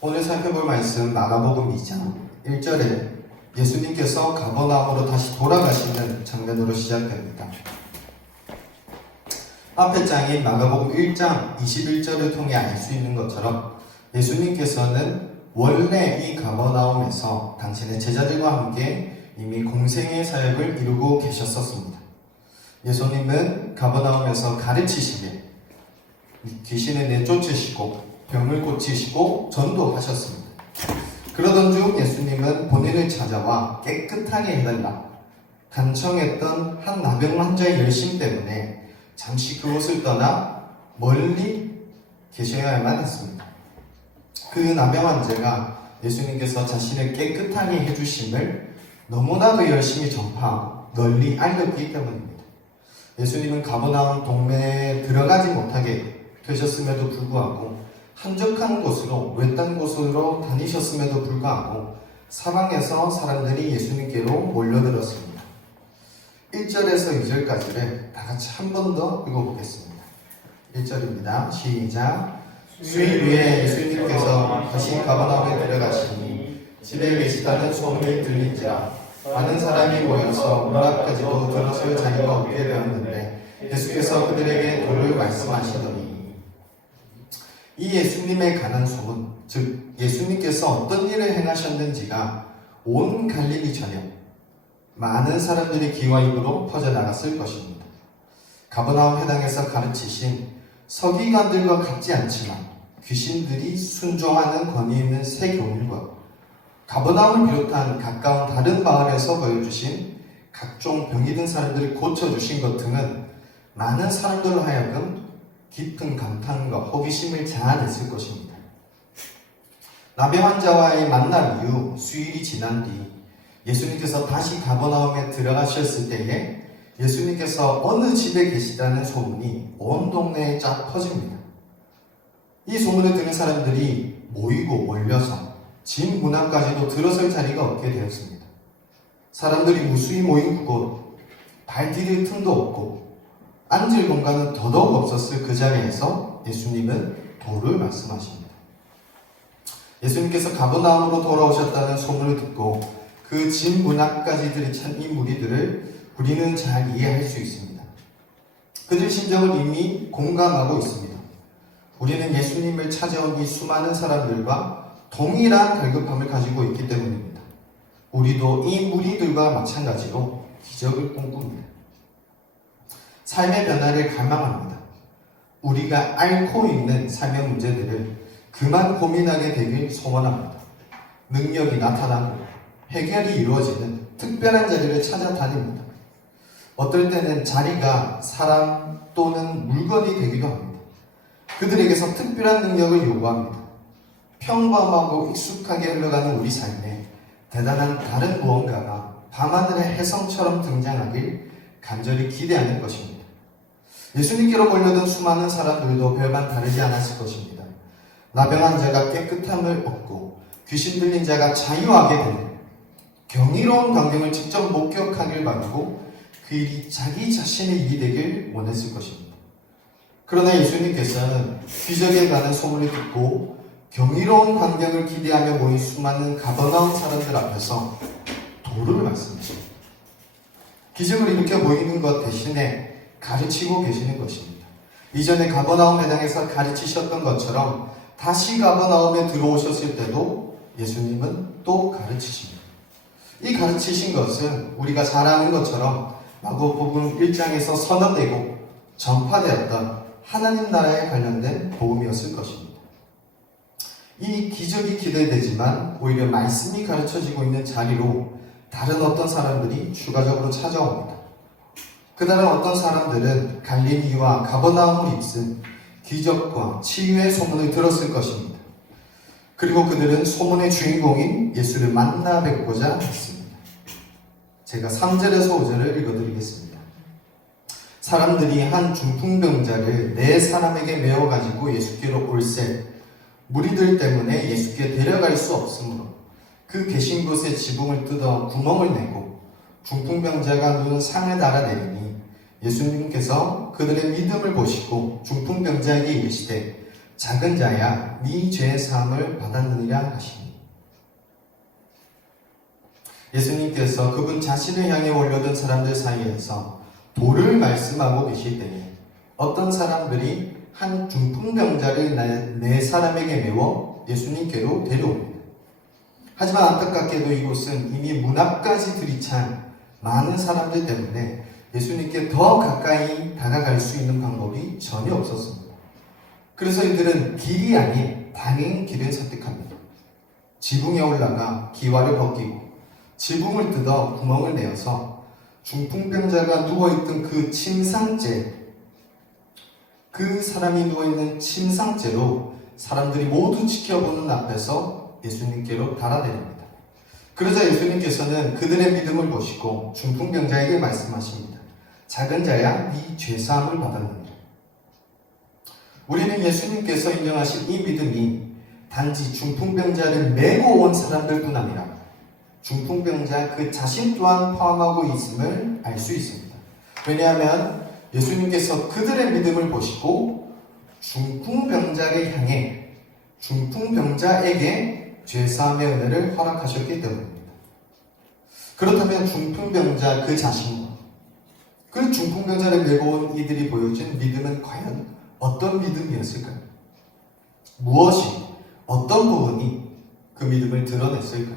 오늘 살펴볼 말씀 마가복음 2장 1절에 예수님께서 가버나움으로 다시 돌아가시는 장면으로 시작됩니다. 앞의 장인 마가복음 1장 21절을 통해 알 수 있는 것처럼 예수님께서는 원래 이 가버나움에서 당신의 제자들과 함께 이미 공생의 사역을 이루고 계셨었습니다. 예수님은 가버나움에서 가르치시되 귀신을 내쫓으시고 병을 고치시고 전도하셨습니다. 그러던 중 예수님은 본인을 찾아와 깨끗하게 해달라 간청했던 한 나병 환자의 열심 때문에 잠시 그곳을 떠나 멀리 계셔야만 했습니다. 그 나병 환자가 예수님께서 자신을 깨끗하게 해주심을 너무나도 열심히 전파하고 널리 알렸기 때문입니다. 예수님은 가버나움 동네에 들어가지 못하게 되셨음에도 불구하고 한적한 곳으로 외딴 곳으로 다니셨음에도 불구하고 사방에서 사람들이 예수님께로 몰려들었습니다. 1절에서 2절까지를 다 같이 한 번 더 읽어보겠습니다. 1절입니다. 시작. 수일 후에 예수님께서 다시 가버나움에 들어가시니 집에 계시다는 소문이 들린지라 많은 사람이 모여서 문 앞까지도 들어설 자리가 없게 되었는데 예수께서 그들에게 도를 말씀하시더니 이 예수님에 관한 소문, 즉 예수님께서 어떤 일을 행하셨는지가 온 갈릴리 전역 많은 사람들의 귀와 입으로 퍼져나갔을 것입니다. 가버나움 회당에서 가르치신 서기관들과 같지 않지만 귀신들이 순종하는 권위 있는 새 교훈과 가버나움을 비롯한 가까운 다른 마을에서 보여주신 각종 병이 든 사람들을 고쳐주신 것 등은 많은 사람들로 하여금 깊은 감탄과 호기심을 자아냈을 것입니다. 나병 환자와의 만남 이후 수일이 지난 뒤 예수님께서 다시 가버나움에 들어가셨을 때에 예수님께서 어느 집에 계시다는 소문이 온 동네에 쫙 퍼집니다. 이 소문을 듣는 사람들이 모이고 몰려서 집 문 앞까지도 들어설 자리가 없게 되었습니다. 사람들이 무수히 모인 그곳, 발 디딜 틈도 없고 앉을 공간은 더더욱 없었을 그 자리에서 예수님은 도를 말씀하십니다. 예수님께서 가버나움으로 돌아오셨다는 소문을 듣고 그 집 문 앞까지 들이찬 이 무리들을 우리는 잘 이해할 수 있습니다. 그들 심정을 이미 공감하고 있습니다. 우리는 예수님을 찾아온 이 수많은 사람들과 동일한 갈급함을 가지고 있기 때문입니다. 우리도 이 무리들과 마찬가지로 기적을 꿈꿉니다. 삶의 변화를 갈망합니다. 우리가 앓고 있는 삶의 문제들을 그만 고민하게 되길 소원합니다. 능력이 나타나고 해결이 이루어지는 특별한 자리를 찾아다닙니다. 어떨 때는 자리가 사람 또는 물건이 되기도 합니다. 그들에게서 특별한 능력을 요구합니다. 평범하고 익숙하게 흘러가는 우리 삶에 대단한 다른 무언가가 밤하늘의 혜성처럼 등장하길 간절히 기대하는 것입니다. 예수님께로 몰려든 수많은 사람들도 별반 다르지 않았을 것입니다. 나병 환자가 깨끗함을 얻고 귀신 들린 자가 자유하게 되는 경이로운 광경을 직접 목격하길 바라고 그 일이 자기 자신의 일이 되길 원했을 것입니다. 그러나 예수님께서는 기적에 관한 소문을 듣고 경이로운 광경을 기대하며 모인 수많은 가버나움 사람들 앞에서 도를 말씀하십니다. 기적을 일으켜 보이는 것 대신에 가르치고 계시는 것입니다. 이전에 가버나움 회당에서 가르치셨던 것처럼 다시 가버나움에 들어오셨을 때도 예수님은 또 가르치십니다. 이 가르치신 것은 우리가 잘 아는 것처럼 마가복음 1장에서 선언되고 전파되었던 하나님 나라에 관련된 복음이었을 것입니다. 이 기적이 기대되지만 오히려 말씀이 가르쳐지고 있는 자리로 다른 어떤 사람들이 추가적으로 찾아옵니다. 그다음 어떤 사람들은 갈릴리와 가버나움을 잇은 기적과 치유의 소문을 들었을 것입니다. 그리고 그들은 소문의 주인공인 예수를 만나 뵙고자 했습니다. 제가 3절에서 5절을 읽어드리겠습니다. 사람들이 한 중풍병자를 네 사람에게 메어가지고 예수께로 올세 무리들 때문에 예수께 데려갈 수 없으므로 그 계신 곳에 지붕을 뜯어 구멍을 내고 중풍병자가 누운 상을 달아내리니 예수님께서 그들의 믿음을 보시고 중풍병자에게 이르시되 작은 자야 네 죄 사함을 받았느니라 하시니. 예수님께서 그분 자신을 향해 올려둔 사람들 사이에서 도를 말씀하고 계실 때에 어떤 사람들이 한 중풍병자를 네 사람에게 메워 예수님께로 데려옵니다. 하지만 안타깝게도 이곳은 이미 문 앞까지 들이찬 많은 사람들 때문에 예수님께 더 가까이 다가갈 수 있는 방법이 전혀 없었습니다. 그래서 이들은 길이 아닌 다른 길을 선택합니다. 지붕에 올라가 기와를 벗기고 지붕을 뜯어 구멍을 내어서 중풍병자가 누워있던 그 침상재, 그 사람이 누워있는 침상재로 사람들이 모두 지켜보는 앞에서 예수님께로 달아내립니다. 그러자 예수님께서는 그들의 믿음을 보시고 중풍병자에게 말씀하십니다. 작은 자야 네 죄사함을 받았느니라. 우리는 예수님께서 인정하신 이 믿음이 단지 중풍병자를 메고 온 사람들뿐 아니라 중풍병자 그 자신 또한 포함하고 있음을 알 수 있습니다. 왜냐하면 예수님께서 그들의 믿음을 보시고 중풍병자를 향해 중풍병자에게 죄사함의 은혜를 허락하셨기 때문입니다. 그렇다면 중풍병자 그 자신과 그 중풍병자를 메고 온 이들이 보여준 믿음은 과연 어떤 믿음이었을까요? 무엇이, 어떤 부분이 그 믿음을 드러냈을까요?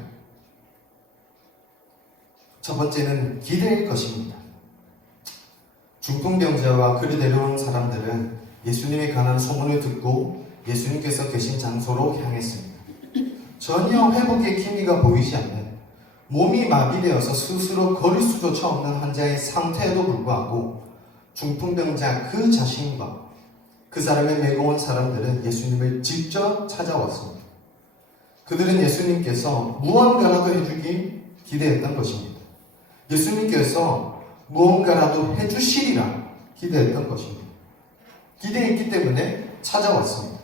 첫 번째는 기대일 것입니다. 중풍병자와 그를 데려온 사람들은 예수님에 관한 소문을 듣고 예수님께서 계신 장소로 향했습니다. 전혀 회복의 기미가 보이지 않는 몸이 마비되어서 스스로 걸을 수조차 없는 환자의 상태에도 불구하고 중풍병자 그 자신과 그 사람을 메고 온 사람들은 예수님을 직접 찾아왔습니다. 그들은 예수님께서 무언가라도 해주길 기대했던 것입니다. 예수님께서 무언가라도 해주시리라 기대했던 것입니다. 기대했기 때문에 찾아왔습니다.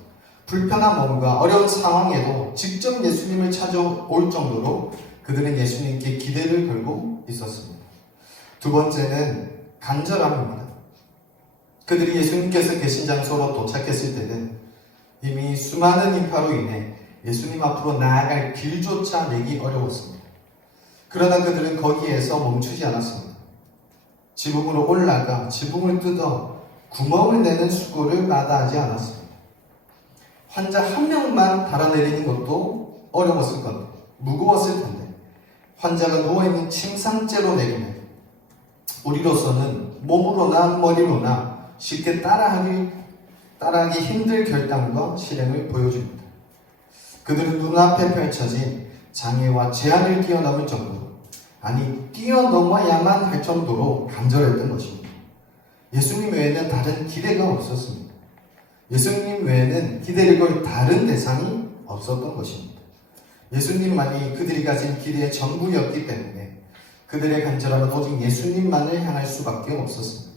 불편한 몸과 어려운 상황에도 직접 예수님을 찾아올 정도로 그들은 예수님께 기대를 걸고 있었습니다. 두 번째는 간절함입니다. 그들이 예수님께서 계신 장소로 도착했을 때는 이미 수많은 인파로 인해 예수님 앞으로 나아갈 길조차 내기 어려웠습니다. 그러나 그들은 거기에서 멈추지 않았습니다. 지붕으로 올라가 지붕을 뜯어 구멍을 내는 수고를 마다하지 않았습니다. 환자 한 명만 달아내리는 것도 어려웠을 건데, 무거웠을 텐데, 환자가 누워있는 침상째로 내리면 우리로서는 몸으로나 머리로나 쉽게 따라하기 힘들 결단과 실행을 보여줍니다. 그들은 눈앞에 펼쳐진 장애와 제한을 뛰어넘을 정도로, 아니 뛰어넘어야만 할 정도로 간절했던 것입니다. 예수님 외에는 다른 기대가 없었습니다. 예수님 외에는 기대를 걸 다른 대상이 없었던 것입니다. 예수님만이 그들이 가진 기대의 전부였기 때문에 그들의 간절함은 오직 예수님만을 향할 수밖에 없었습니다.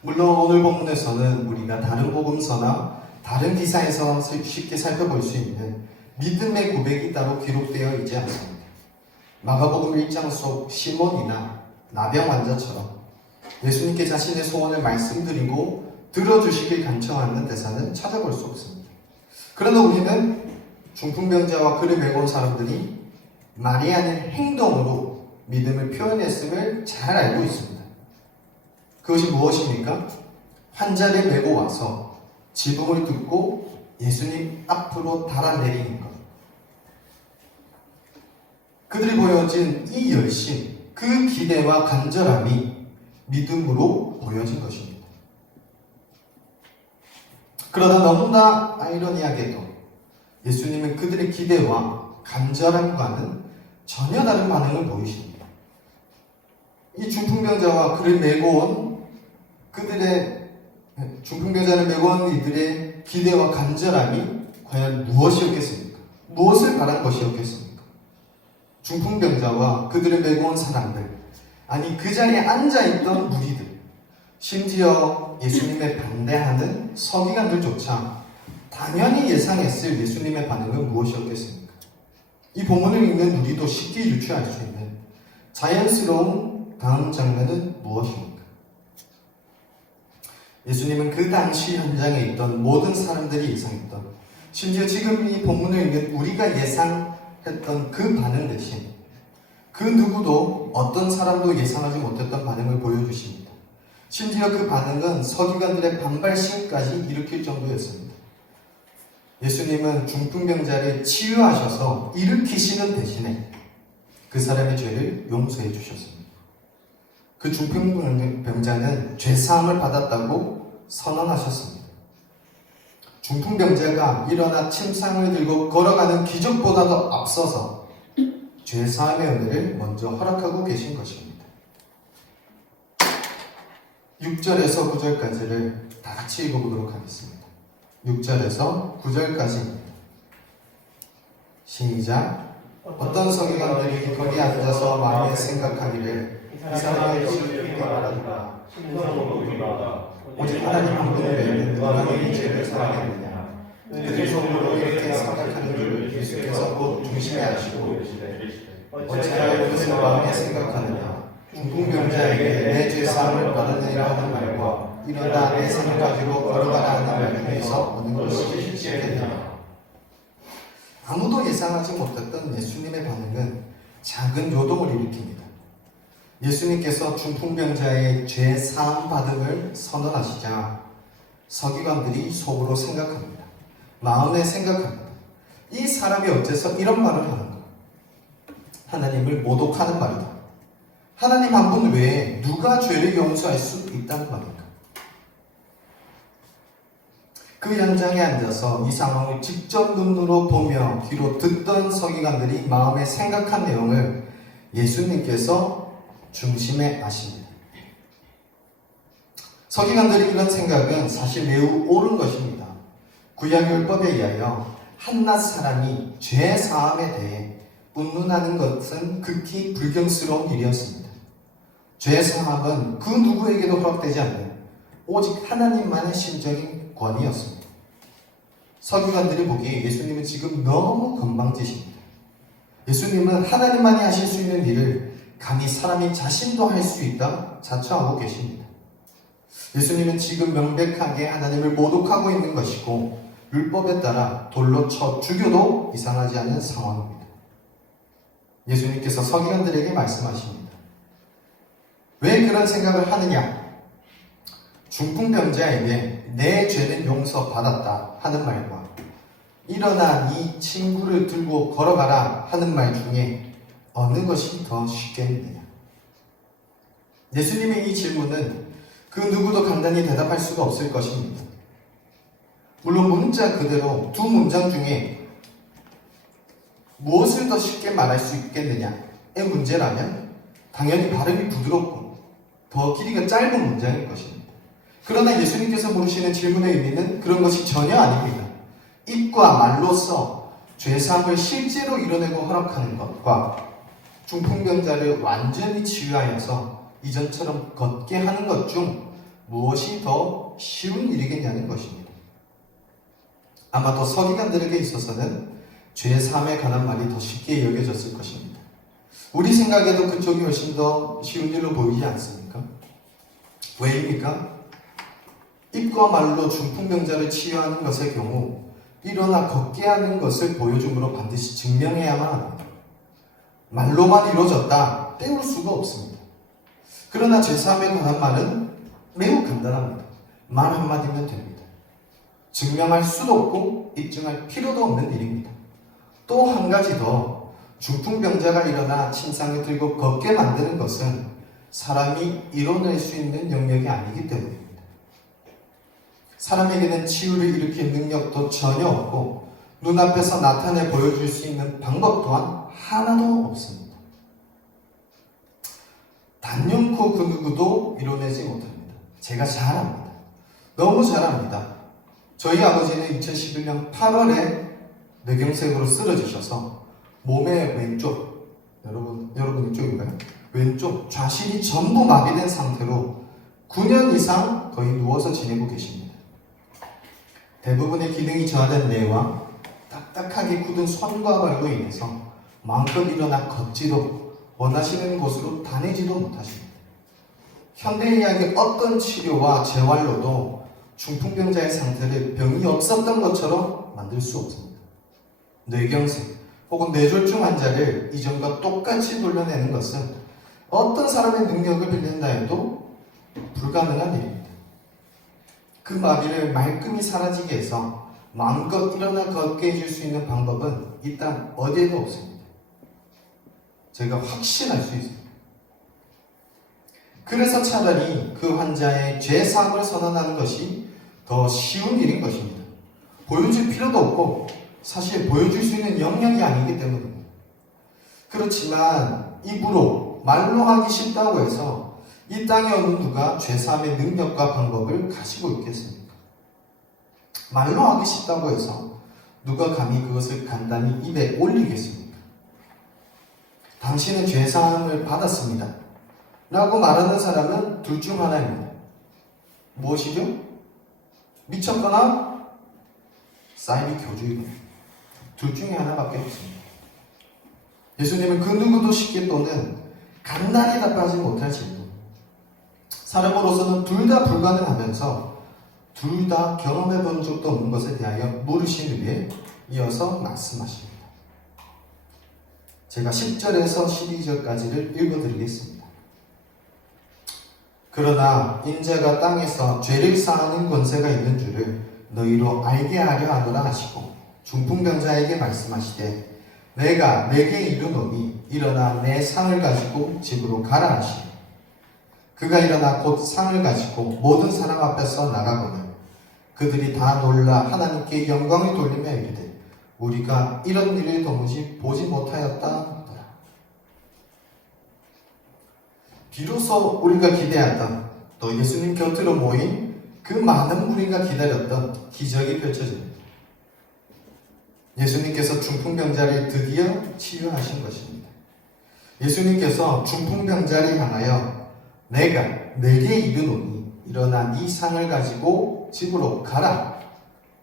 물론 오늘 본문에서는 우리가 다른 복음서나 다른 기사에서 쉽게 살펴볼 수 있는 믿음의 고백이 따로 기록되어 있지 않습니다. 마가복음 1장 속 시몬이나 나병 환자처럼 예수님께 자신의 소원을 말씀드리고 들어주시길 간청하는 대사는 찾아볼 수 없습니다. 그러나 우리는 중풍병자와 그를 메고 온 사람들이 말이 아닌 행동으로 믿음을 표현했음을 잘 알고 있습니다. 그것이 무엇입니까? 환자를 메고 와서 지붕을 뜯고 예수님 앞으로 달아내리는 것. 그들이 보여진 이 열심, 그 기대와 간절함이 믿음으로 보여진 것입니다. 그러나 너무나 아이러니하게도 예수님은 그들의 기대와 간절함과는 전혀 다른 반응을 보이십니다. 이 중풍병자와 그를 메고 온 중풍병자를 메고 온 이들의 기대와 간절함이 과연 무엇이었겠습니까? 무엇을 바란 것이었겠습니까? 중풍병자와 그들을 메고 온 사람들, 아니 그 자리에 앉아있던 무리들, 심지어 예수님에 반대하는 서기관들조차 당연히 예상했을 예수님의 반응은 무엇이었겠습니까? 이 본문을 읽는 우리도 쉽게 유추할 수 있는 자연스러운 다음 장면은 무엇입니까? 예수님은 그 당시 현장에 있던 모든 사람들이 예상했던, 심지어 지금 이 본문을 읽는 우리가 예상했던 그 반응 대신 그 누구도 어떤 사람도 예상하지 못했던 반응을 보여주십니다. 심지어 그 반응은 서기관들의 반발심까지 일으킬 정도였습니다. 예수님은 중풍병자를 치유하셔서 일으키시는 대신에 그 사람의 죄를 용서해 주셨습니다. 그 중풍병자는 죄사함을 받았다고 선언하셨습니다. 중풍병자가 일어나 침상을 들고 걸어가는 기적보다도 앞서서 죄사함의 은혜를 먼저 허락하고 계신 것입니다. 6절에서 9절까지를 다 같이 읽어보도록 하겠습니다. 6절에서 9절까지입니다. 시작. 어떤 서기관들이 거기 앉아서 마음에 생각하기를 이 사람이 어떻게 말하는가 오직 하나님 한 분을 외에는 누가 너희 죄를 사하겠느냐. 그들 속으로 이렇게 생각하는 줄 예수께서 곧 중심에 하시고 어찌하여 이것을 마음에 생각하느냐. 중풍병자에게 내 죄사함을 받으느니라 하는 말과 일어나 내 생을 가지고 걸어가라 하는 말 중에서 어느 것이 쉽겠느냐. 아무도 예상하지 못했던 예수님의 반응은 작은 요동을 일으킵니다. 예수님께서 중풍병자의 죄 사함 받음을 선언하시자 서기관들이 속으로 생각합니다. 마음에 생각합니다. 이 사람이 어째서 이런 말을 하는가? 하나님을 모독하는 말이다. 하나님 한 분 외에 누가 죄를 용서할 수 있다는 말인가? 그 현장에 앉아서 이 상황을 직접 눈으로 보며 귀로 듣던 서기관들이 마음에 생각한 내용을 예수님께서 중심에 하십니다. 서기관들의 이런 생각은 사실 매우 옳은 것입니다. 구약율법에 의하여 한낱 사람이 죄 사함에 대해 운운하는 것은 극히 불경스러운 일이었습니다. 죄 사함은 그 누구에게도 허락되지 않는 오직 하나님만의 신적인 권위였습니다. 서기관들이 보기에 예수님은 지금 너무 건방지십니다. 예수님은 하나님만이 하실 수 있는 일을 감히 사람이 자신도 할 수 있다 자처하고 계십니다. 예수님은 지금 명백하게 하나님을 모독하고 있는 것이고 율법에 따라 돌로 쳐 죽여도 이상하지 않은 상황입니다. 예수님께서 서기관들에게 말씀하십니다. 왜 그런 생각을 하느냐? 중풍병자에게 내 죄는 용서받았다 하는 말과 일어나 네 친구를 들고 걸어가라 하는 말 중에 어느 것이 더 쉽겠느냐? 예수님의 이 질문은 그 누구도 간단히 대답할 수가 없을 것입니다. 물론 문자 그대로 두 문장 중에 무엇을 더 쉽게 말할 수 있겠느냐의 문제라면 당연히 발음이 부드럽고 더 길이가 짧은 문장일 것입니다. 그러나 예수님께서 물으시는 질문의 의미는 그런 것이 전혀 아닙니다. 입과 말로써 죄사함을 실제로 이뤄내고 허락하는 것과 중풍병자를 완전히 치유하여서 이전처럼 걷게 하는 것 중 무엇이 더 쉬운 일이겠냐는 것입니다. 아마도 서기관들에게 있어서는 죄사함에 관한 말이 더 쉽게 여겨졌을 것입니다. 우리 생각에도 그쪽이 훨씬 더 쉬운 일로 보이지 않습니까? 왜입니까? 입과 말로 중풍병자를 치유하는 것의 경우 일어나 걷게 하는 것을 보여줌으로 반드시 증명해야만 합니다. 말로만 이루어졌다 때울 수가 없습니다. 그러나 죄사함에 관한 말은 매우 간단합니다. 말 한마디면 됩니다. 증명할 수도 없고 입증할 필요도 없는 일입니다. 또 한 가지 더, 중풍병자가 일어나 침상을 들고 걷게 만드는 것은 사람이 이뤄낼 수 있는 영역이 아니기 때문입니다. 사람에게는 치유를 일으킬 능력도 전혀 없고 눈앞에서 나타내 보여줄 수 있는 방법 또한 하나도 없습니다. 단연코 그 누구도 이뤄내지 못합니다. 제가 잘 압니다. 너무 잘 압니다. 저희 아버지는 2011년 8월에 뇌경색으로 쓰러지셔서 몸의 왼쪽, 여러분 이쪽인가요? 왼쪽 좌실이 전부 마비된 상태로 9년 이상 거의 누워서 지내고 계십니다. 대부분의 기능이 저하된 뇌와 딱딱하게 굳은 손과 발로 인해서 마음껏 일어나 걷지도 원하시는 곳으로 다니지도 못하십니다. 현대의학의 어떤 치료와 재활로도 중풍병자의 상태를 병이 없었던 것처럼 만들 수 없습니다. 뇌경색 혹은 뇌졸중 환자를 이전과 똑같이 돌려내는 것은 어떤 사람의 능력을 빌린다 해도 불가능한 일입니다. 그 마비를 말끔히 사라지게 해서 마음껏 일어나 걷게 해줄 수 있는 방법은 일단 어디에도 없습니다. 제가 확신할 수 있습니다. 그래서 차라리 그 환자의 죄사함을 선언하는 것이 더 쉬운 일인 것입니다. 보여줄 필요도 없고 사실 보여줄 수 있는 영역이 아니기 때문입니다. 그렇지만 입으로 말로 하기 쉽다고 해서 이 땅에 어느 누가 죄사함의 능력과 방법을 가지고 있겠습니까? 말로 하기 쉽다고 해서 누가 감히 그것을 간단히 입에 올리겠습니까? 당신은 죄사함을 받았습니다 라고 말하는 사람은 둘 중 하나입니다. 무엇이죠? 미쳤거나 사이비 교주이거나 둘 중에 하나밖에 없습니다. 예수님은 그 누구도 쉽게 또는 간단히 답하지 못할 질문, 사람으로서는 둘 다 불가능하면서 둘 다 경험해 본 적도 없는 것에 대하여 물으신 후에 이어서 말씀하십니다. 제가 10절에서 12절까지를 읽어드리겠습니다. 그러나 인자가 땅에서 죄를 사하는 권세가 있는 줄을 너희로 알게 하려 하노라 하시고 중풍병자에게 말씀하시되 내가 내게 이르노니 일어나 내 상을 가지고 집으로 가라 하시니 그가 일어나 곧 상을 가지고 모든 사람 앞에서 나가거늘 그들이 다 놀라 하나님께 영광을 돌리며 이르되 우리가 이런 일을 도무지 보지 못하였다. 비로소 우리가 기대하던 또 예수님 곁으로 모인 그 많은 무리가 기다렸던 기적이 펼쳐집니다. 예수님께서 중풍병자를 드디어 치유하신 것입니다. 예수님께서 중풍병자를 향하여 내가 내게 이르노니 일어나 네 상을 가지고 집으로 가라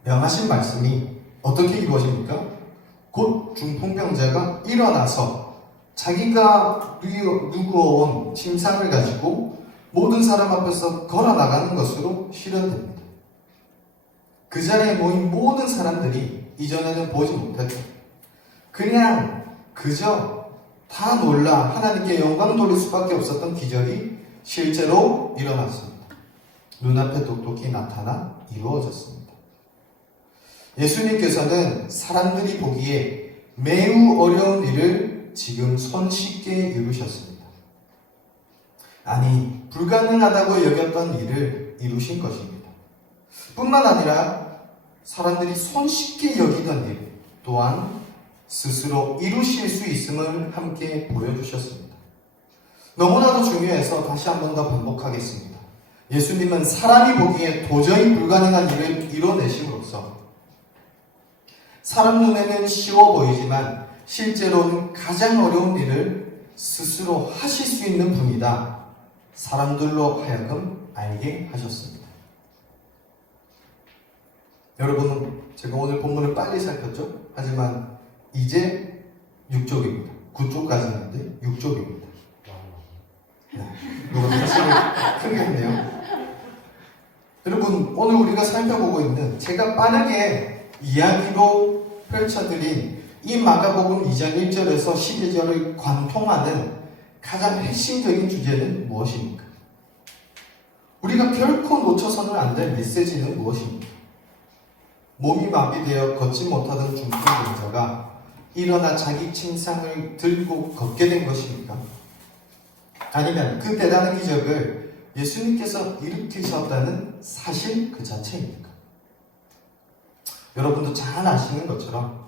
명하신 말씀이 어떻게 이루어집니까? 곧 중풍병자가 일어나서 자기가 누구어온 침상을 가지고 모든 사람 앞에서 걸어 나가는 것으로 실현됩니다. 그 자리에 모인 모든 사람들이 이전에는 보지 못했던 그냥 그저 다 놀라 하나님께 영광 돌릴 수밖에 없었던 기적이 실제로 일어났습니다. 눈앞에 똑똑히 나타나 이루어졌습니다. 예수님께서는 사람들이 보기에 매우 어려운 일을 지금 손쉽게 이루셨습니다. 아니, 불가능하다고 여겼던 일을 이루신 것입니다. 뿐만 아니라 사람들이 손쉽게 여기던 일 또한 스스로 이루실 수 있음을 함께 보여주셨습니다. 너무나도 중요해서 다시 한 번 더 반복하겠습니다. 예수님은 사람이 보기에 도저히 불가능한 일을 이뤄내심으로써 사람 눈에는 쉬워 보이지만 실제로는 가장 어려운 일을 스스로 하실 수 있는 분이다. 사람들로 하여금 알게 하셨습니다. 여러분, 제가 오늘 본문을 빨리 살폈죠? 하지만 이제 6쪽입니다. 9쪽까지 있는데 6쪽입니다. 네, 누가 말씀을 크게 했네요. 여러분, 오늘 우리가 살펴보고 있는 제가 빠르게 이야기로 펼쳐드린 이 마가복음 2장 1절에서 12절을 관통하는 가장 핵심적인 주제는 무엇입니까? 우리가 결코 놓쳐서는 안 될 메시지는 무엇입니까? 몸이 마비되어 걷지 못하던 중풍병자가 일어나 자기 침상을 들고 걷게 된 것입니까? 아니면 그 대단한 기적을 예수님께서 일으키셨다는 사실 그 자체입니까? 여러분도 잘 아시는 것처럼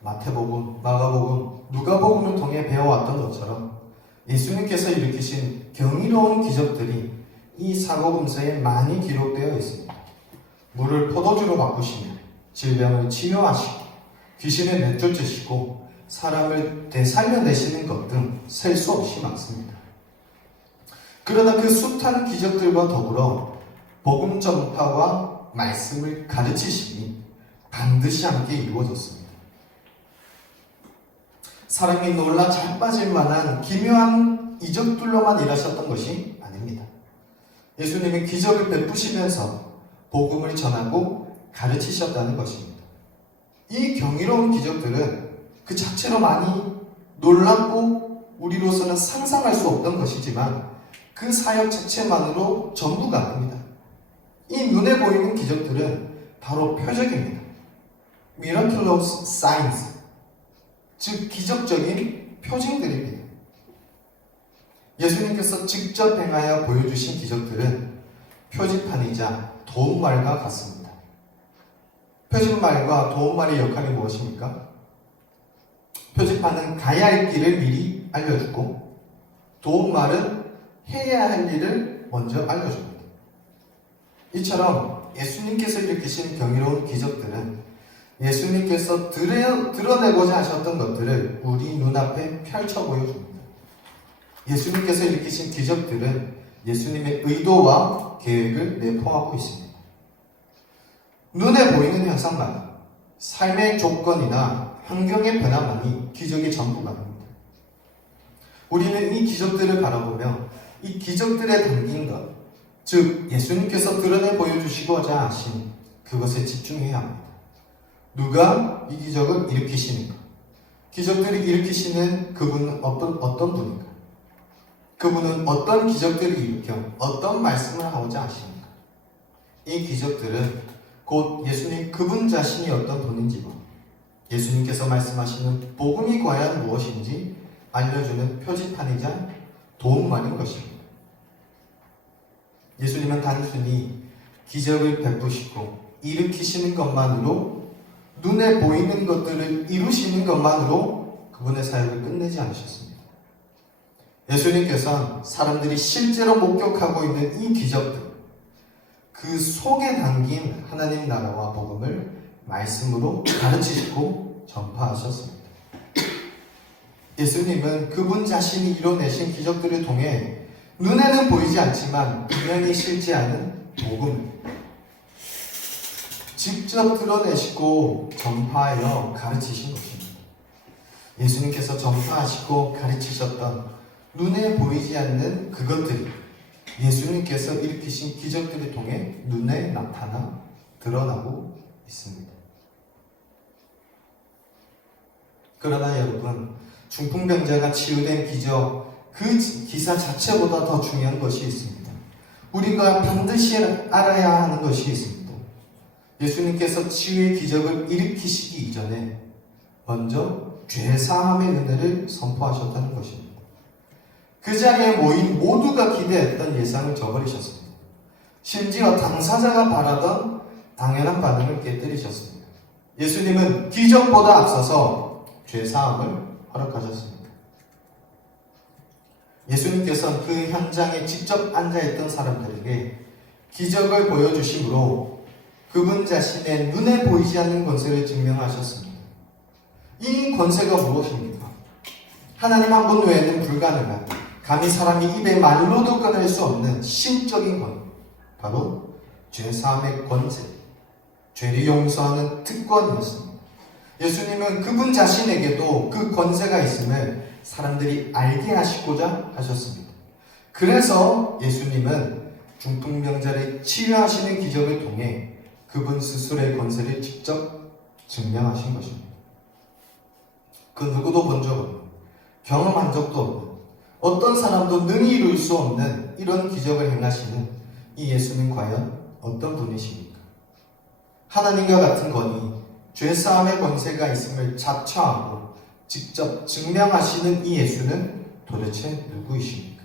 마태복음, 마가복음, 누가복음을 통해 배워왔던 것처럼 예수님께서 일으키신 경이로운 기적들이 이 사복음서에 많이 기록되어 있습니다. 물을 포도주로 바꾸시며 질병을 치료하시고 귀신을 내쫓으시고 사람을 되살려내시는 것 등 셀 수 없이 많습니다. 그러나 그 숱한 기적들과 더불어 복음 전파와 말씀을 가르치심이 반드시 함께 이루어졌습니다. 사람이 놀라 자빠질 만한 기묘한 이적들로만 일하셨던 것이 아닙니다. 예수님은 기적을 베푸시면서 복음을 전하고 가르치셨다는 것입니다. 이 경이로운 기적들은 그 자체로 많이 놀랍고 우리로서는 상상할 수 없던 것이지만 그 사역 자체만으로 전부가 아닙니다. 이 눈에 보이는 기적들은 바로 표적입니다. Miraculous signs, 즉 기적적인 표징들입니다. 예수님께서 직접 행하여 보여주신 기적들은 표지판이자 도움말과 같습니다. 표지판과 도움말의 역할이 무엇입니까? 표지판은 가야 할 길을 미리 알려주고 도움말은 해야 할 일을 먼저 알려줍니다. 이처럼 예수님께서 일으키신 경이로운 기적들은 예수님께서 드러내고자 하셨던 것들을 우리 눈앞에 펼쳐 보여줍니다. 예수님께서 일으키신 기적들은 예수님의 의도와 계획을 내포하고 있습니다. 눈에 보이는 현상만, 삶의 조건이나 환경의 변화만이 기적의 전부가 아닙니다. 우리는 이 기적들을 바라보며 이 기적들에 담긴 것, 즉 예수님께서 드러내 보여주시고자 하신 그것에 집중해야 합니다. 누가 이 기적을 일으키시는가? 기적들을 일으키시는 그분은 어떤 분인가? 그분은 어떤 기적들을 일으켜 어떤 말씀을 하고자 하십니까? 이 기적들은 곧 예수님 그분 자신이 어떤 분인지와 예수님께서 말씀하시는 복음이 과연 무엇인지 알려주는 표지판이자 도움말인 것입니다. 예수님은 단순히 기적을 베푸시고 일으키시는 것만으로 눈에 보이는 것들을 이루시는 것만으로 그분의 사역을 끝내지 않으셨습니다. 예수님께서는 사람들이 실제로 목격하고 있는 이 기적들, 그 속에 담긴 하나님 나라와 복음을 말씀으로 가르치시고 전파하셨습니다. 예수님은 그분 자신이 이뤄내신 기적들을 통해 눈에는 보이지 않지만 분명히 실제하는 복음을 직접 드러내시고 전파하여 가르치신 것입니다. 예수님께서 전파하시고 가르치셨던 눈에 보이지 않는 그것들이 예수님께서 일으키신 기적들을 통해 눈에 나타나 드러나고 있습니다. 그러나 여러분, 중풍병자가 치유된 기적, 그 기사 자체보다 더 중요한 것이 있습니다. 우리가 반드시 알아야 하는 것이 있습니다. 예수님께서 치유의 기적을 일으키시기 이전에 먼저 죄사함의 은혜를 선포하셨다는 것입니다. 그 자리에 모인 모두가 기대했던 예상을 저버리셨습니다. 심지어 당사자가 바라던 당연한 반응을 깨뜨리셨습니다. 예수님은 기적보다 앞서서 죄사함을 허락하셨습니다. 예수님께서는 그 현장에 직접 앉아있던 사람들에게 기적을 보여주심으로 그분 자신의 눈에 보이지 않는 권세를 증명하셨습니다. 이 권세가 무엇입니까? 하나님 한 분 외에는 불가능한, 감히 사람이 입에 말로도 꺼낼 수 없는 신적인 권, 바로 죄사함의 권세, 죄를 용서하는 특권이었습니다. 예수님은 그분 자신에게도 그 권세가 있음을 사람들이 알게 하시고자 하셨습니다. 그래서 예수님은 중풍병자를 치유하시는 기적을 통해 그분 스스로의 권세를 직접 증명하신 것입니다. 그 누구도 본 적 없는, 경험한 적도 없는, 어떤 사람도 능히 이룰 수 없는 이런 기적을 행하시는 이 예수는 과연 어떤 분이십니까? 하나님과 같은 권위, 죄사함의 권세가 있음을 자처하고 직접 증명하시는 이 예수는 도대체 누구이십니까?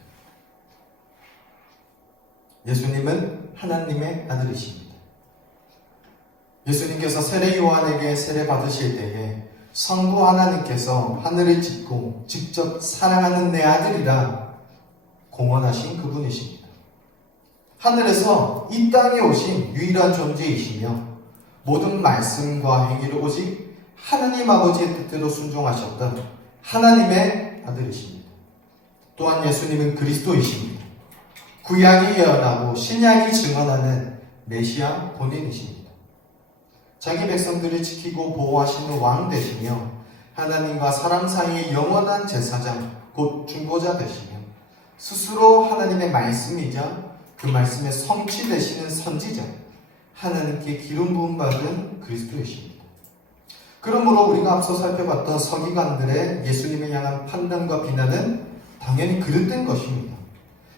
예수님은 하나님의 아들이십니다. 예수님께서 세례 요한에게 세례 받으실 때에 성부 하나님께서 하늘을 찢고 직접 사랑하는 내 아들이라 공언하신 그분이십니다. 하늘에서 이 땅에 오신 유일한 존재이시며 모든 말씀과 행위를 오직 하나님 아버지의 뜻대로 순종하셨던 하나님의 아들이십니다. 또한 예수님은 그리스도이십니다. 구약이 예언하고 신약이 증언하는 메시아 본인이십니다. 자기 백성들을 지키고 보호하시는 왕 되시며 하나님과 사람 사이의 영원한 제사장 곧 중보자 되시며 스스로 하나님의 말씀이자 그 말씀의 성취 되시는 선지자, 하나님께 기름 부음 받은 그리스도이십니다. 그러므로 우리가 앞서 살펴봤던 서기관들의 예수님을 향한 판단과 비난은 당연히 그릇된 것입니다.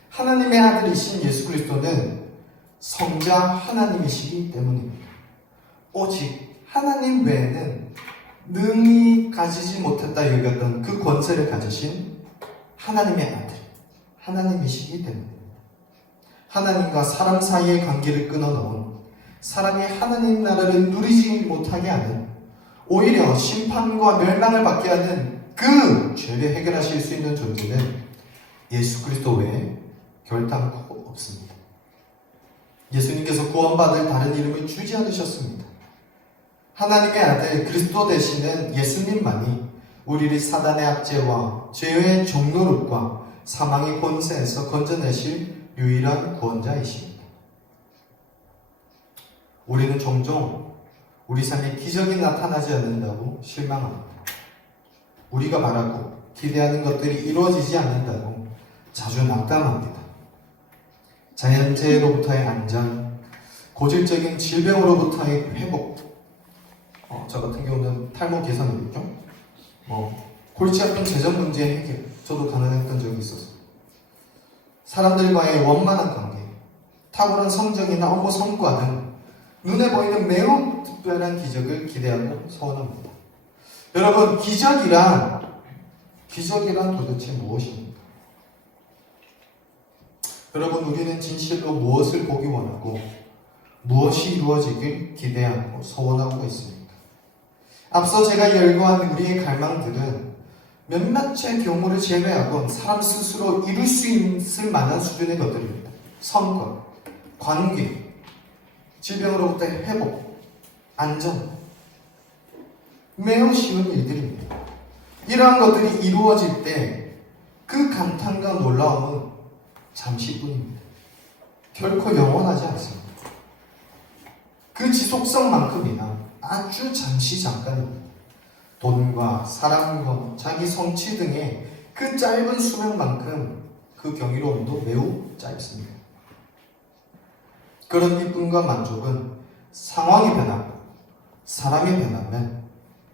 하나님의 아들이신 예수 그리스도는 성자 하나님이시기 때문입니다. 오직 하나님 외에는 능히 가지지 못했다 여겼던 그 권세를 가지신 하나님의 아들, 하나님이시기 때문입니다. 하나님과 사람 사이의 관계를 끊어놓은, 사람이 하나님 나라를 누리지 못하게 하는, 오히려 심판과 멸망을 받게 하는 그 죄를 해결하실 수 있는 존재는 예수 그리스도 외에 결단코 없습니다. 예수님께서 구원받을 다른 이름을 주지 않으셨습니다. 하나님의 아들 그리스도 되시는 예수님만이 우리를 사단의 압제와 죄의 종노릇과 사망의 권세에서 건져내실 유일한 구원자이십니다. 우리는 종종 우리 삶에 기적이 나타나지 않는다고 실망합니다. 우리가 바라고 기대하는 것들이 이루어지지 않는다고 자주 낙담합니다. 자연재해로부터의 안전, 고질적인 질병으로부터의 회복, 저 같은 경우는 탈모 개선이겠죠? 골치 아픈 재정 문제 해결, 저도 가난했던 적이 있었어요. 사람들과의 원만한 관계, 탁월한 성적이나 업무 성과 등 눈에 보이는 매우 특별한 기적을 기대하고 소원합니다. 여러분, 기적이란 도대체 무엇입니까? 여러분, 우리는 진실로 무엇을 보기 원하고 무엇이 이루어지길 기대하고 소원하고 있습니까? 앞서 제가 열거한 우리의 갈망들은 몇몇의 경우를 제외하고 사람 스스로 이룰 수 있을 만한 수준의 것들입니다. 성과, 관계, 질병으로부터의 회복, 안전, 매우 쉬운 일들입니다. 이러한 것들이 이루어질 때 그 감탄과 놀라움은 잠시뿐입니다. 결코 영원하지 않습니다. 그 지속성만큼이나 아주 잠시 잠깐입니다. 돈과 사랑과 자기 성취 등의 그 짧은 수명만큼 그 경이로움도 매우 짧습니다. 그런 기쁨과 만족은 상황이 변하고 사람이 변하면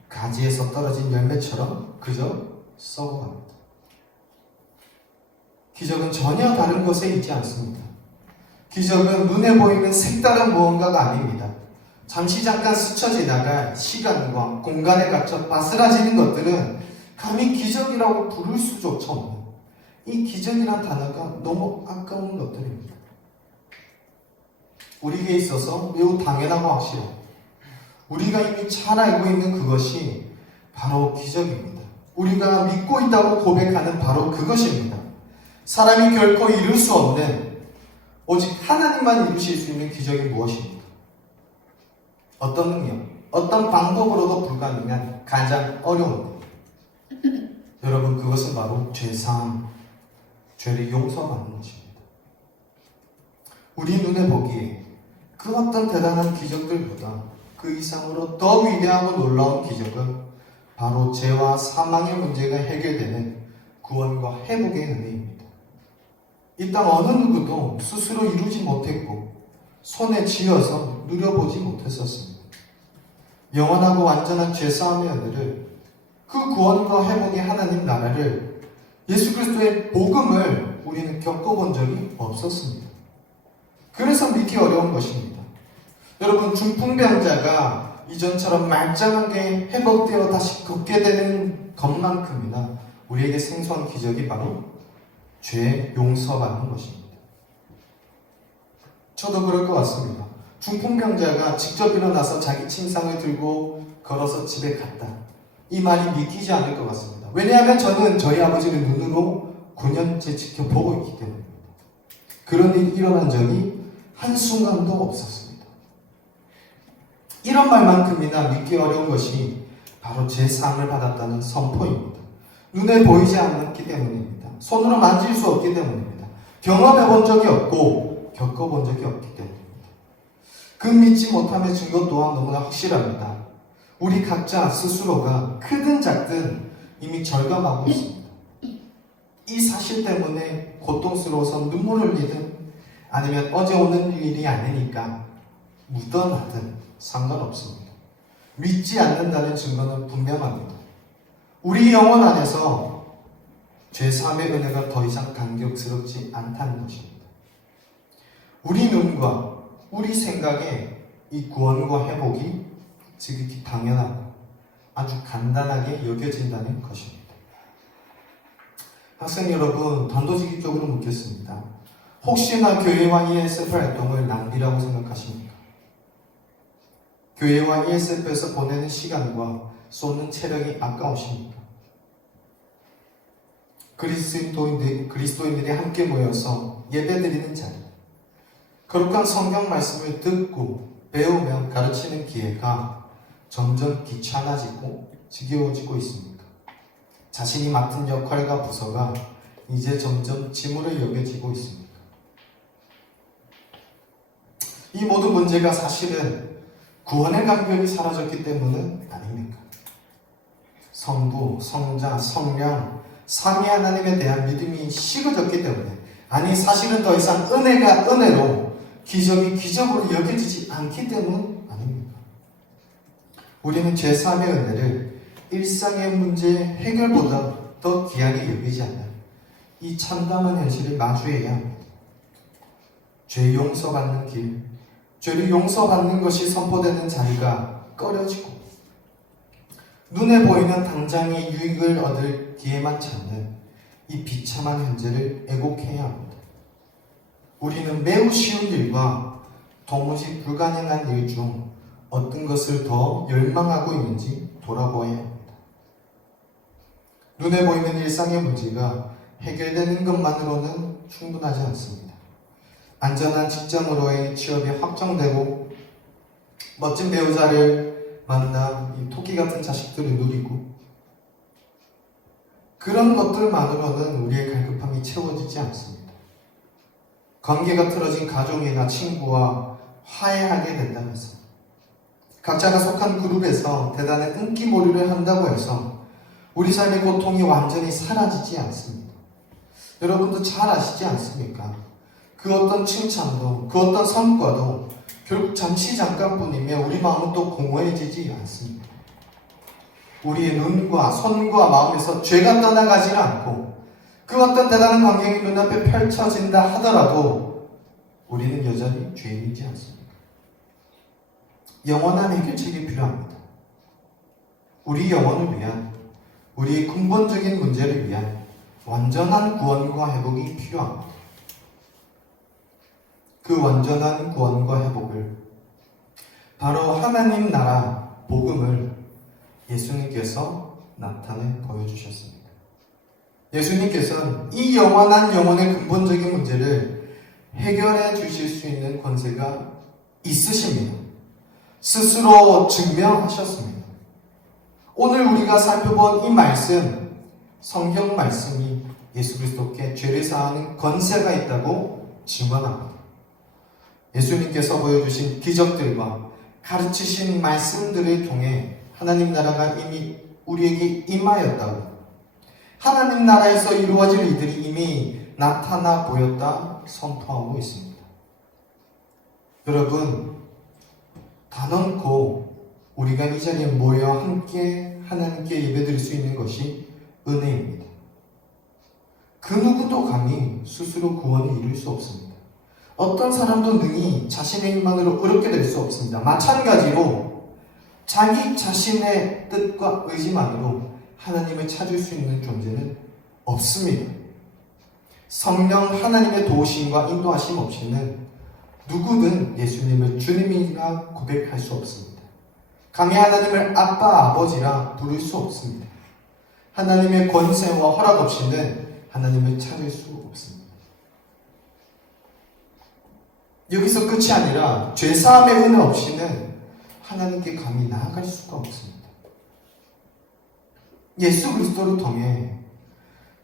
가지에서 떨어진 열매처럼 그저 썩어갑니다. 기적은 전혀 다른 것에 있지 않습니다. 기적은 눈에 보이는 색다른 무언가가 아닙니다. 잠시 잠깐 스쳐 지나갈 시간과 공간에 갇혀 바스라지는 것들은 감히 기적이라고 부를 수조차 없는, 이 기적이란 단어가 너무 아까운 것들입니다. 우리에게 있어서 매우 당연하고 확실하고 우리가 이미 잘 알고 있는 그것이 바로 기적입니다. 우리가 믿고 있다고 고백하는 바로 그것입니다. 사람이 결코 이룰 수 없는, 오직 하나님만 이루실 수 있는 기적이 무엇입니까? 어떤 능력, 어떤 방법으로도 불가능한 가장 어려운 것. 여러분, 그것은 바로 죄사함, 죄를 용서받는 것입니다. 우리 눈에 보기에 그 어떤 대단한 기적들보다 그 이상으로 더 위대하고 놀라운 기적은 바로 죄와 사망의 문제가 해결되는 구원과 회복의 은혜입니다. 이 땅 어느 누구도 스스로 이루지 못했고 손에 쥐어서 누려보지 못했었습니다. 영원하고 완전한 죄사함의 은혜를, 그 구원과 회복의 하나님 나라를, 예수 그리스도의 복음을 우리는 겪어본 적이 없었습니다. 그래서 믿기 어려운 것입니다. 여러분, 중풍병자가 이전처럼 말짱하게 회복되어 다시 걷게 되는 것만큼이나 우리에게 생소한 기적이 바로 죄 용서받는 것입니다. 저도 그럴 것 같습니다. 중풍병자가 직접 일어나서 자기 침상을 들고 걸어서 집에 갔다, 이 말이 믿기지 않을 것 같습니다. 왜냐하면 저는 저희 아버지를 눈으로 9년째 지켜보고 있기 때문입니다. 그런 일이 일어난 적이 한순간도 없었습니다. 이런 말만큼이나 믿기 어려운 것이 바로 제 사함을 받았다는 선포입니다. 눈에 보이지 않기 때문입니다. 손으로 만질 수 없기 때문입니다. 경험해 본 적이 없고 겪어본 적이 없기 때문입니다. 그 믿지 못함의 증거 또한 너무나 확실합니다. 우리 각자 스스로가 크든 작든 이미 절감하고 있습니다. 이 사실 때문에 고통스러워서 눈물을 흘리든 아니면 어제 오는 일이 아니니까 묻어놔든 상관없습니다. 믿지 않는다는 증거는 분명합니다. 우리 영혼 안에서 죄사함의 은혜가 더 이상 감격스럽지 않다는 것입니다. 우리 눈과 우리 생각에 이 구원과 회복이 지극히 당연하고 아주 간단하게 여겨진다는 것입니다. 학생 여러분, 단도직입적으로 묻겠습니다. 혹시나 교회와 ESF 활동을 낭비라고 생각하십니까? 교회와 ESF에서 보내는 시간과 쏟는 체력이 아까우십니까? 그리스도인들이 함께 모여서 예배드리는 자리, 거룩한 성경 말씀을 듣고 배우며 가르치는 기회가 점점 귀찮아지고 지겨워지고 있습니까? 자신이 맡은 역할과 부서가 이제 점점 짐으로 여겨지고 있습니까? 이 모든 문제가 사실은 구원의 감격이 사라졌기 때문은 아닙니까? 성부, 성자, 성령, 삼위 하나님에 대한 믿음이 식어졌기 때문에, 아니 사실은 더 이상 은혜가 은혜로 기적이 기적으로 여겨지지 않기 때문 아닙니까? 우리는 죄사함의 은혜를 일상의 문제 해결보다 더 귀하게 여기지 않는 이 참담한 현실을 마주해야 합니다. 죄 용서받는 길, 죄를 용서받는 것이 선포되는 자리가 꺼려지고 눈에 보이는 당장의 유익을 얻을 기회만 찾는 이 비참한 현재를 애곡해야 합니다. 우리는 매우 쉬운 일과 도무지 불가능한 일 중 어떤 것을 더 열망하고 있는지 돌아보아야 합니다. 눈에 보이는 일상의 문제가 해결되는 것만으로는 충분하지 않습니다. 안전한 직장으로의 취업이 확정되고 멋진 배우자를 만나 이 토끼 같은 자식들을 누리고 그런 것들만으로는 우리의 갈급함이 채워지지 않습니다. 관계가 틀어진 가족이나 친구와 화해하게 된다면서 각자가 속한 그룹에서 대단한 인기몰이를 한다고 해서 우리 삶의 고통이 완전히 사라지지 않습니다. 여러분도 잘 아시지 않습니까? 그 어떤 칭찬도, 그 어떤 성과도 결국 잠시 잠깐뿐이며 우리 마음은 또 공허해지지 않습니다. 우리의 눈과 손과 마음에서 죄가 떠나가지 않고 그 어떤 대단한 광경이 눈앞에 펼쳐진다 하더라도 우리는 여전히 죄인이지 않습니까? 영원한 해결책이 필요합니다. 우리 영혼을 위한, 우리의 근본적인 문제를 위한 완전한 구원과 회복이 필요합니다. 그 완전한 구원과 회복을 바로 하나님 나라 복음을 예수님께서 나타내 보여주셨습니다. 예수님께서는 이 영원한 영혼의 근본적인 문제를 해결해 주실 수 있는 권세가 있으십니다. 스스로 증명하셨습니다. 오늘 우리가 살펴본 이 말씀, 성경 말씀이 예수 그리스도께 죄를 사하는 권세가 있다고 증언합니다. 예수님께서 보여주신 기적들과 가르치신 말씀들을 통해 하나님 나라가 이미 우리에게 임하였다고, 하나님 나라에서 이루어질 일들이 이미 나타나 보였다 선포하고 있습니다. 여러분, 단언코 우리가 이 자리에 모여 함께 하나님께 예배드릴 수 있는 것이 은혜입니다. 그 누구도 감히 스스로 구원을 이룰 수 없습니다. 어떤 사람도 능히 자신의 힘만으로 의롭게 될 수 없습니다. 마찬가지로 자기 자신의 뜻과 의지만으로 하나님을 찾을 수 있는 존재는 없습니다. 성령 하나님의 도우심과 인도하심 없이는 누구든 예수님을 주님이라 고백할 수 없습니다. 감히 하나님을 아빠, 아버지라 부를 수 없습니다. 하나님의 권세와 허락 없이는 하나님을 찾을 수 없습니다. 여기서 끝이 아니라 죄사함의 은혜 없이는 하나님께 감히 나아갈 수가 없습니다. 예수 그리스도를 통해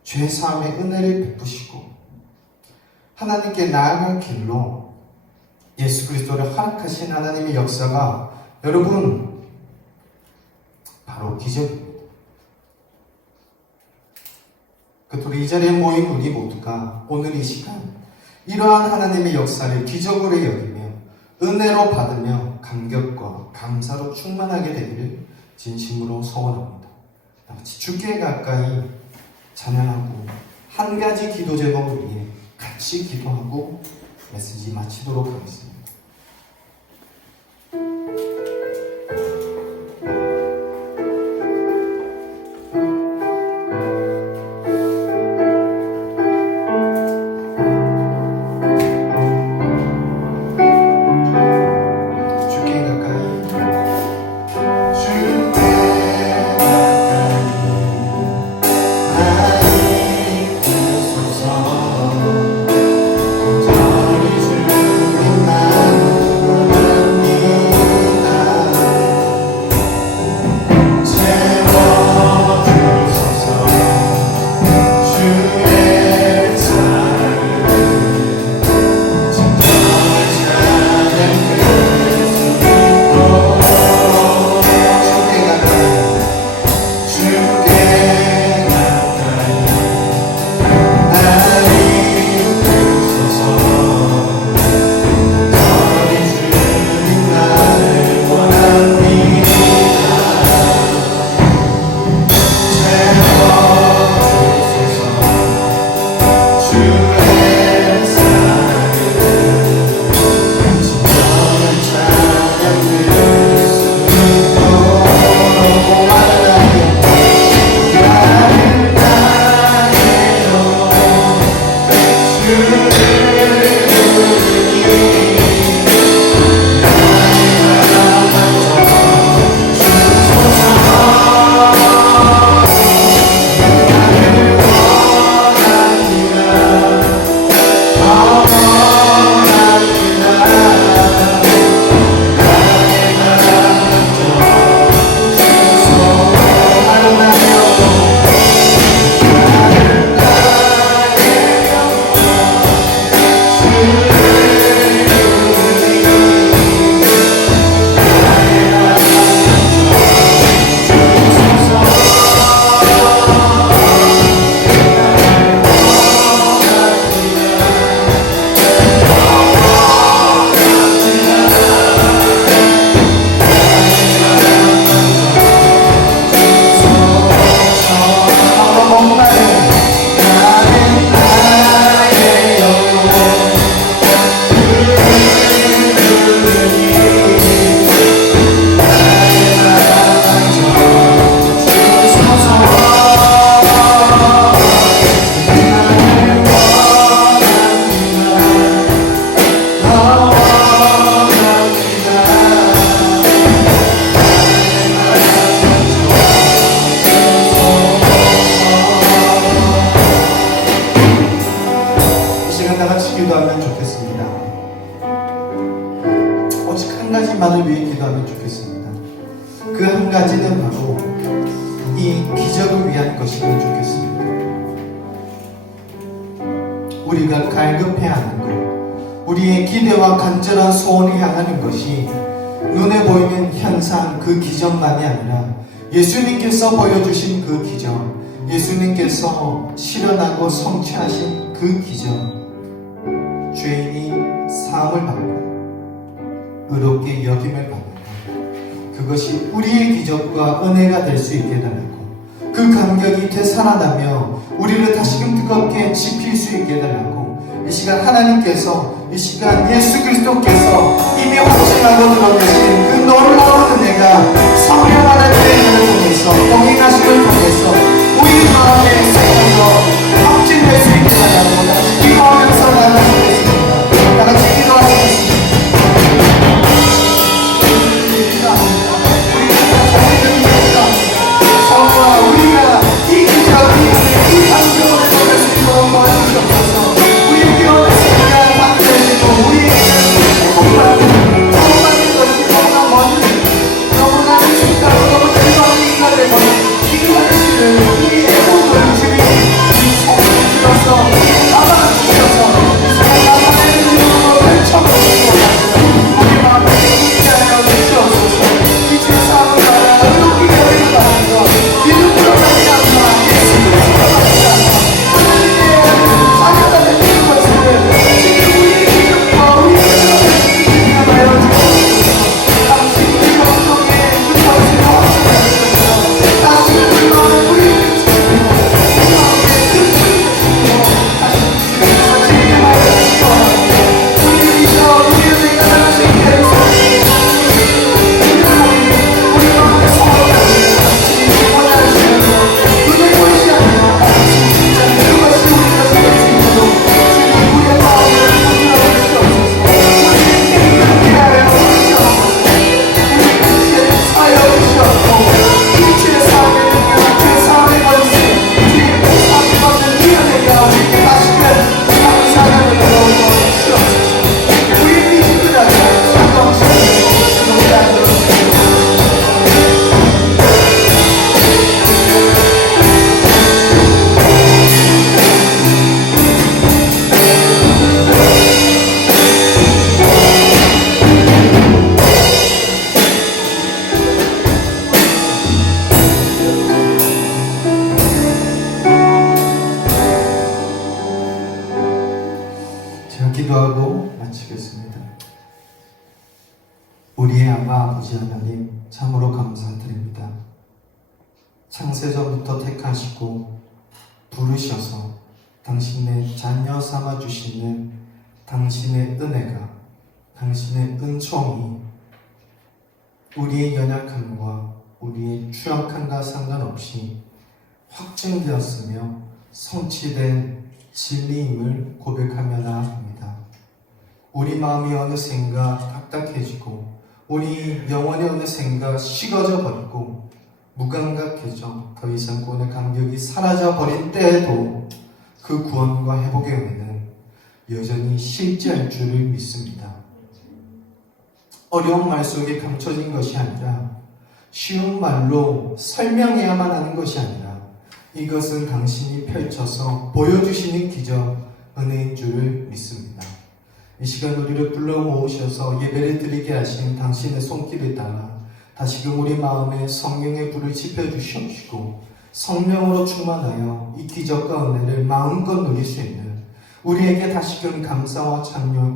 죄사함의 은혜를 베푸시고 하나님께 나아갈 길로 예수 그리스도를 허락하신 하나님의 역사가 여러분 바로 기적입니다. 그토록 이 자리에 모인 우리 모두가 오늘 이 시간 이러한 하나님의 역사를 기적으로 여기며 은혜로 받으며 감격과 감사로 충만하게 되기를 진심으로 소원합니다. 같이 주께 가까이 찬양하고 한 가지 기도 제목을 위해 같이 기도하고 메시지 마치도록 하겠습니다. 기도하면 좋겠습니다. 오직 한 가지만을 위해 기도하면 좋겠습니다. 그 한 가지는 바로 이 기적을 위한 것이면 좋겠습니다. 우리가 갈급해야 하는 것, 우리의 기대와 간절한 소원을 향하는 것이 눈에 보이는 현상, 그 기적만이 아니라 예수님께서 보여주신 그 기적, 예수님께서 실현하고 성취하신 그 기적, 죄인이 사함을 받고 의롭게 여김을 받는 것, 그것이 우리의 기적과 은혜가 될 수 있게 달라고, 그 감격이 되살아나며 우리를 다시금 뜨겁게 지필 수 있게 달라고, 이 시간 하나님께서, 이 시간 예수 그리스도께서 이미 확증하고 드러내신 그 놀라운 은혜가 성령 하나님의 은혜를 통해서, 동행하심을 통해서 우리 마음에 새겨져 확증될 수 있게 달라고 다시 기도하면서 나아가겠습니다. 다같이 기도하시겠습니다. 우리가 이 기적을, 이 감정을 받을 수 있도록 도와주시옵소서. 우리의 기도를 생각 받으시고 우리에게 너무나는 것이 너무나 먼, 너무나 익숙하고 너무 즐거운 인간을 보내 기도하시는 기도하고 마치겠습니다. 우리의 아버지 하나님, 참으로 감사드립니다. 창세전부터 택하시고 부르셔서 당신의 자녀 삼아주시는 당신의 은혜가, 당신의 은총이 우리의 연약함과 우리의 추악함과 상관없이 확증되었으며 성취된 진리임을 고백하며나 합니다. 우리 마음이 어느샌가 딱딱해지고 우리 영혼이 어느샌가 식어져 버리고 무감각해져 더 이상 구원의 감격이 사라져 버린 때에도 그 구원과 회복의 은혜는 여전히 실제할 줄을 믿습니다. 어려운 말 속에 감춰진 것이 아니라 쉬운 말로 설명해야만 하는 것이 아니라 이것은 당신이 펼쳐서 보여주시는 기적, 은혜인 줄을 믿습니다. 이 시간 우리를 불러 모으셔서 예배를 드리게 하신 당신의 손길을 따라 다시금 우리 마음에 성령의 불을 지펴주시옵시고 성령으로 충만하여 이 기적과 은혜를 마음껏 누릴 수 있는 우리에게 다시금 감사와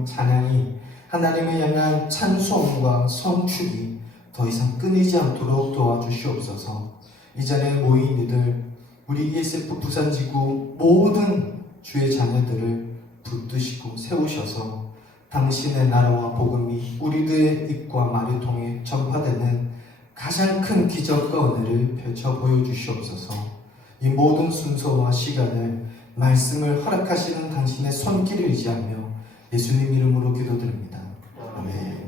찬양이 하나님을 향한 찬송과 성축이 더 이상 끊이지 않도록 도와주시옵소서. 이 자리에 모인 이들, 우리 ESF 부산지구 모든 주의 자녀들을 붙드시고 세우셔서 당신의 나라와 복음이 우리들의 입과 말을 통해 전파되는 가장 큰 기적과 은혜를 펼쳐 보여주시옵소서. 이 모든 순서와 시간을 말씀을 허락하시는 당신의 손길을 의지하며 예수님 이름으로 기도드립니다. 아멘.